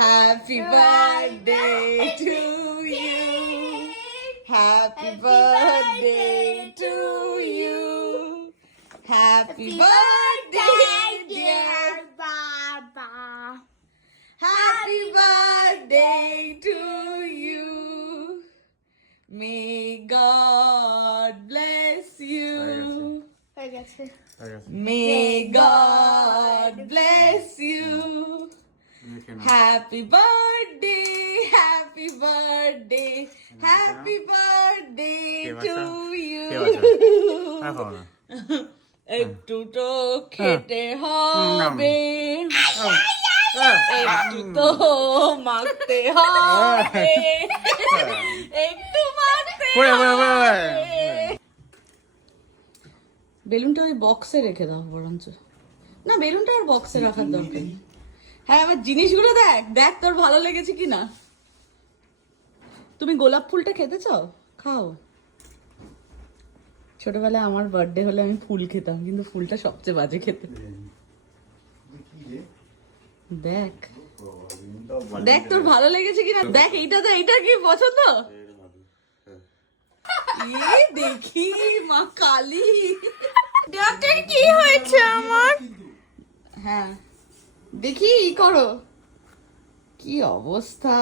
Happy birthday to you. Happy birthday to you. Happy birthday, dear Baba. Happy birthday to you. May God bless you. May God bless you. Happy birthday, happy birthday, happy birthday to you. একটু তো খেতে হবে, একটু তো মাখতে হবে, একটু মাখতে হবে। বেলুনটা ওই বক্সে রেখে দাও বরঞ্চ। না, বেলুনটা আর বক্সে রাখার দরকার নেই। হ্যাঁ, আমার জিনিসগুলো দেখ দেখ তোর ভালো লেগেছে কিনা। তুমি গোলাপ ফুলটা খেতে চাও? খাও। ছোটবেলায় আমার বার্থডে হলে আমি ফুল খেতাম, কিন্তু ফুলটা সবচেয়ে বাজে খেতে। দেখ দেখ তোর ভালো লেগেছে কিনা দেখ। এইটা কি পছন্দ? দেখি মা কালী, ডক্টর কি হয়েছে আমার? হ্যাঁ দেখি করো, কি অবস্থা।